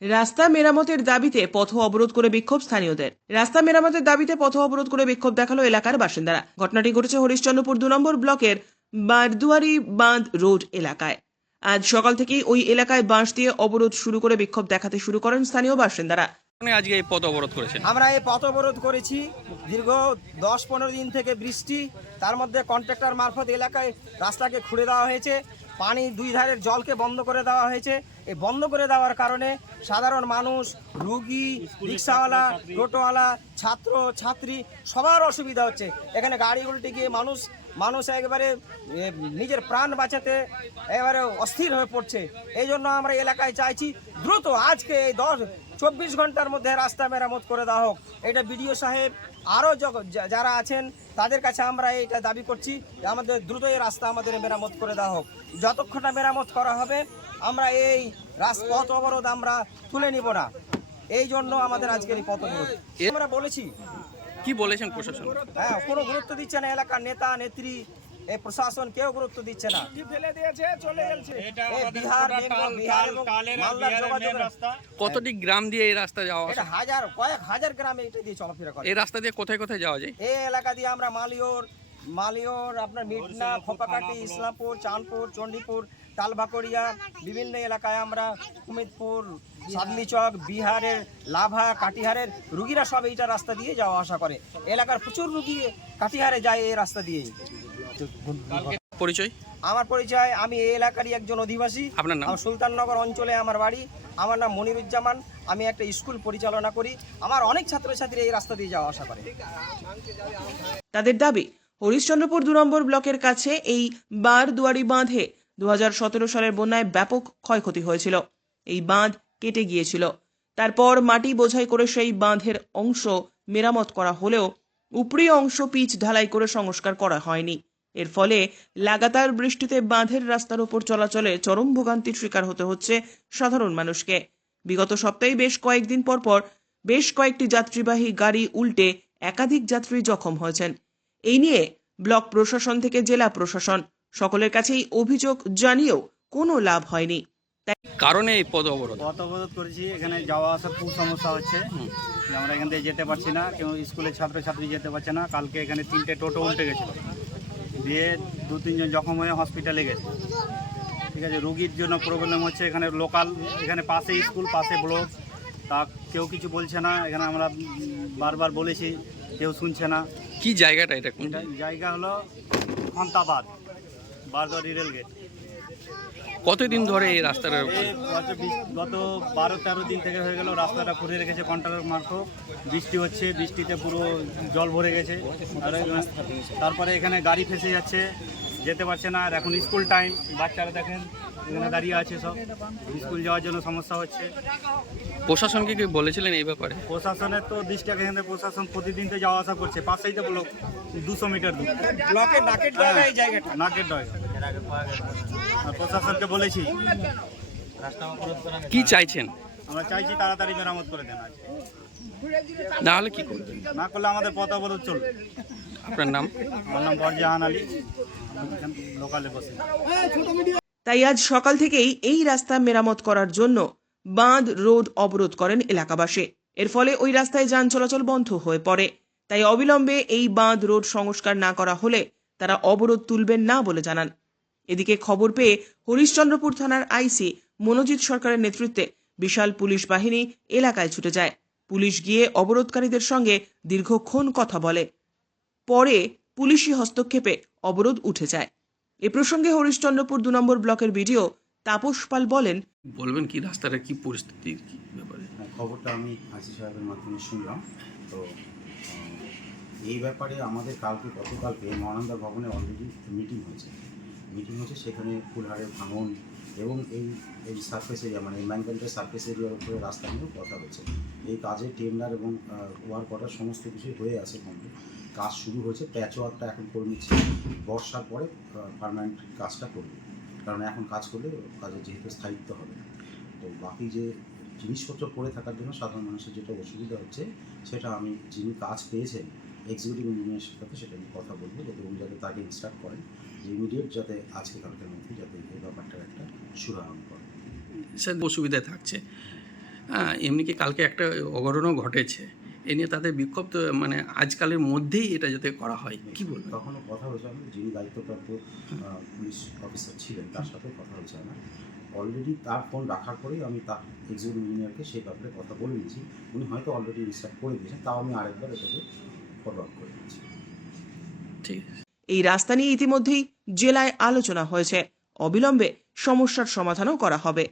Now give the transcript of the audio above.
রাস্তা মেরামতের দাবিতে পথ অবরোধ করে বিক্ষোভ স্থানীয়দের। রাস্তা মেরামতের দাবিতে পথ অবরোধ করে বিক্ষোভ দেখাল এলাকার বাসিন্দারা। ঘটনাটি ঘটেছে হরিশ্চন্দ্রপুর দু নম্বর ব্লকের বারদুয়ারি বাঁধ রোড এলাকায়। আজ সকাল থেকেই ওই এলাকায় বাঁশ দিয়ে অবরোধ শুরু করে বিক্ষোভ দেখাতে শুরু করেন স্থানীয় বাসিন্দারা। আজকে এই পথ অবরোধ করেছেন? আমরা এই পথ অবরোধ করেছি। দীর্ঘ দশ পনেরো দিন থেকে বৃষ্টি, তার মধ্যে কন্ট্রাক্টর মারফত এলাকায় রাস্তাকে খুঁড়ে দেওয়া হয়েছে। পানি দুই ধারের জলকে বন্ধ করে দেওয়া হয়েছে। এই বন্ধ করে দেওয়ার কারণে সাধারণ মানুষ, রুগী, রিক্সাওয়ালা, টোটোওয়ালা, ছাত্র, ছাত্রী সবার অসুবিধা হচ্ছে। এখানে গাড়ি উল্টে গিয়ে মানুষ মানুষ একেবারে নিজের প্রাণ বাঁচাতে একেবারে অস্থির হয়ে পড়ছে। এই জন্য আমরা এলাকায় চাইছি দ্রুত আজকে এই দশ, চব্বিশ ঘণ্টার মধ্যে রাস্তা মেরামত করে দেওয়া হোক। এটা বিডিও সাহেব, আরও যারা আছেন তাদের কাছে আমরা এটা দাবি করছি যে আমাদের দ্রুত এই রাস্তা আমাদের মেরামত করে দেওয়া হোক। যতক্ষণ না মেরামত করা হবে আমরা এই রাজপথ অবরোধ আমরা তুলে নিব না। এই জন্য আমাদের আজকের এই পথ অবরোধ। আমরা বলেছি। কি বলেছেন প্রশাসন? হ্যাঁ কোনো গুরুত্ব দিচ্ছে না এলাকার নেতা নেত্রী এই প্রশাসন কেউ গুরুত্ব দিচ্ছে না। ফেলে দিয়েছে? চলে গেছে। বিহার বিহার এবং কতটি গ্রাম দিয়ে এই রাস্তা যাওয়া এটা হাজার কয়েক হাজার গ্রামে এটা দিয়ে চলাফেরা করে। এই রাস্তা দিয়ে কোথায় কোথায় যাওয়া যায়? এই এলাকা দিয়ে আমরা মালিয়র মালিয়র আপনার মিটনা ফোপাকাটি ইসলামপুর চাঁদপুর চণ্ডীপুর তালভাকড়িয়া বিভিন্ন এলাকায় আমরা কুমিদপুর সাদলি চক বিহারের লাভা কাটিহারের রুগীরা সব এইটা রাস্তা দিয়ে যাওয়া আসা করে। এলাকার প্রচুর রুগী কাটিহারে যায় এই রাস্তা দিয়ে। পরিচয়? আমার পরিচয় আমি এই এলাকারই একজন অধিবাসী। আপনার নাম? সুলতাননগর অঞ্চলে আমার বাড়ি। আমার নাম মনিরুজ্জামান। আমি একটা স্কুল পরিচালনা করি। আমার অনেক ছাত্রছাত্রী এই রাস্তা দিয়ে যাওয়া আসা করে। তাদের দাবি হরিশ্চন্দ্রপুর দু নম্বর ব্লকের কাছে এই বার দুয়ারি বাঁধে দু হাজার সতেরো সালের বন্যায় ব্যাপক ক্ষয়ক্ষতি হয়েছিল। এই বাঁধ কেটে গিয়েছিল। তারপর মাটি বোঝাই করে সেই বাঁধের অংশ মেরামত করা হলেও উপরি অংশ পিচ ঢালাই করে সংস্কার করা হয়নি। এর ফলে লাগাতার বৃষ্টিতে বাঁধের রাস্তার উপর চলাচলে চরম ভোগান্তির শিকার হতে হচ্ছে সাধারণ মানুষকে। বিগত সপ্তাহে বেশ কয়েকদিন পর পর বেশ কয়েকটি যাত্রীবাহী গাড়ি উল্টে একাধিক যাত্রী জখম হয়েছেন। এই নিয়ে ব্লক প্রশাসন থেকে জেলা প্রশাসন সকলের কাছেই অভিযোগ জানিয়েও কোনো লাভ হয়নি। কারণে এই পথ অবরোধ? পথ অবরোধ করেছি এখানে যাওয়া আসার খুব সমস্যা হচ্ছে। আমরা এখান থেকে যেতে পারছি না কেউ স্কুলের ছাত্রছাত্রী যেতে পারছে না। কালকে এখানে তিনটে টোটো উল্টে গেছিল। দিয়ে দু তিনজন জখম হয়ে হসপিটালে গেছে। ঠিক আছে রুগীর জন্য প্রবলেম হচ্ছে এখানে লোকাল এখানে পাশে স্কুল পাশে ব্লক তা কেউ কিছু বলছে না এখানে আমরা বারবার বলেছি কেউ শুনছে না। কি জায়গাটা এটা কোনটা? জায়গা হলো খন্তাবাদ বারদা রেল গেট কতদিন ধরে এই এই গত গত বারো তেরো দিন থেকে হয়ে গেল রাস্তাটা খুঁড়ে রেখেছে কন্ট্রাক্টর মারফত। বৃষ্টি হচ্ছে বৃষ্টিতে পুরো জল ভরে গেছে। আর তারপরে এখানে গাড়ি ফেসে যাচ্ছে যেতে পারছে না। আর এখন স্কুল টাইম বাচ্চারা দেখেন এখানে দাঁড়িয়ে আছে সব। স্কুল যাওয়ার জন্য সমস্যা হচ্ছে। প্রশাসনকে কি বলেছিলেন এই ব্যাপারে? প্রশাসনের তো দৃষ্টি এখান প্রশাসন প্রতিদিন তো যাওয়া আসা করছে। পাশেই তো বলো দুশো মিটার দূর। ব্লকের নাকের এই জায়গাটা। নাকের ডয় আর প্রশাসনকে বলেছি। কি চাইছেন? আমরা চাইছি তাড়াতাড়ি মেরামত করে দেন আজ। না হলে কি করবেন? না করলে আমাদের পথ অবরোধ চলবে। আপনার নাম? আমার নাম বরজাহান আলী। লোকালে বসে। তাই আজ সকাল থেকেই এই রাস্তা মেরামত করার জন্য বাঁধ রোড অবরোধ করেন এলাকাবাসী। এর ফলে ওই রাস্তায় যান চলাচল বন্ধ হয়ে পড়ে। তাই অবিলম্বে এই বাঁধ রোড সংস্কার না করা হলে তারা অবরোধ তুলবেন না বলে জানান। এদিকে খবর পেয়ে হরিশ্চন্দ্রপুর থানার আইসি মনোজিৎ সরকারের নেতৃত্বে বিশাল পুলিশ বাহিনী এলাকায় ছুটে যায়। পুলিশ গিয়ে অবরোধকারীদের সঙ্গে দীর্ঘক্ষণ কথা বলে। পরে পুলিশি হস্তক্ষেপে অবরোধ উঠে যায়। এ প্রসঙ্গে হরিশ্চন্দ্রপুর দু নম্বর ব্লকের বিডিও তাপস পাল বলেন বলবেন কি রাস্তাটা কি পরিস্থিতি কি ব্যাপারে? খবরটা আমি আশি সাহেবের মাধ্যমে শুনলাম। তো এই ব্যাপারে আমাদের কালকে গতকালকে মহানন্দা ভবনে অলরেডি মিটিং হয়েছে। মিটিং হচ্ছে, সেখানে ফুলহারের ভাঙন এবং এই এই সার্ফেস এরিয়া মানে ম্যাঙ্গানটের সার্ফেস এরিয়ার উপরে রাস্তা নিয়েও কথা হয়েছে এই কাজে টেন্ডার এবং ওয়ার্ক অর্ডার সমস্ত কিছুই হয়ে আছে কমপ্লিট কাজ শুরু হয়েছে প্যাচ ওয়ার্কটা এখন করে নিচ্ছে। বর্ষার পরে পারমানেন্ট কাজটা করবে। কারণ এখন কাজ করলে কাজে যেহেতু স্থায়িত্ব হবে। তো বাকি যে জিনিসপত্র পড়ে থাকার জন্য সাধারণ মানুষের যেটা অসুবিধা হচ্ছে, সেটা আমি যিনি কাজ পেয়েছেন এক্সিকিউটিভ ইঞ্জিনিয়ারের সাথে সেটা নিয়ে কথা বলব, যাতে উনি যাতে তাকে ইনস্ট্রাক্ট করেন। ইমিডিয়েট যাতে আজকে কালকের মধ্যে যাতে এই ব্যাপারটার একটা সুরাহন করে। স্যার অসুবিধায় থাকছে। হ্যাঁ এমনি কি কালকে একটা অঘটনও ঘটেছে? এ নিয়ে তাদের বিক্ষোভ তো মানে আজকালের মধ্যেই এটা যাতে করা হয় কি বলবেন? তখনও কথা হয়েছে আমি যিনি দায়িত্বপ্রাপ্ত পুলিশ অফিসার ছিলেন তার সাথেও কথা হয়েছে আমার। অলরেডি তার ফোন রাখার পরেই আমি তার এক্সিকিউটিভ ইঞ্জিনিয়ারকে সেই ব্যাপারে কথা বলে নিয়েছি। উনি হয়তো অলরেডি ইনস্ট্রাক্ট করে দিয়েছেন তাও আমি আরেকবার এটাকে ফলো আপ করে দিচ্ছি ঠিক আছে। এই রাস্তা নিয়ে ইতিমধ্যেই জেলায় আলোচনা হয়েছে। অবিলম্বে সমস্যার সমাধানও করা হবে।